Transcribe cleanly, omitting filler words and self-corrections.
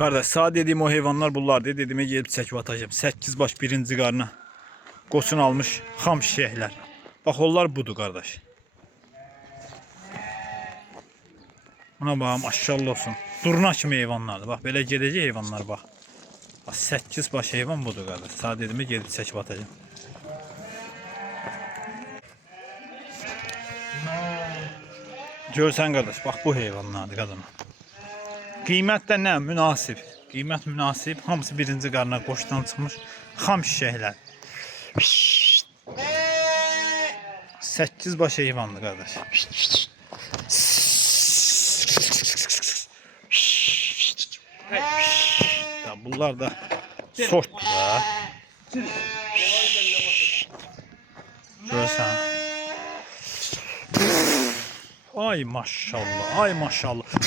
Kardeş sağ dediğim o hayvanlar bunlar diye dediğime gelip çəkib atacağım. 8 baş birinci qarına qoçun almış xam şeyler. Bak onlar budur kardeş. Buna bax maşallah olsun. Durna kimi heyvanlardır. Bax belə gedəcək heyvanlar bax. 8 baş heyvan budur kardeş. Sağ dediğime gelip çəkib atacağım. Görsən kardeş bax bu heyvanlardır qadın. Qiymət də nə? Münasib. Qiymət münasib. Hamısı birinci qarına qoşdan çıxmış. Xam şişəklər. 8 baş heyvandır qardaş. Bunlar da sortdur da. Görsən. Ay maşallah, ay maşallah.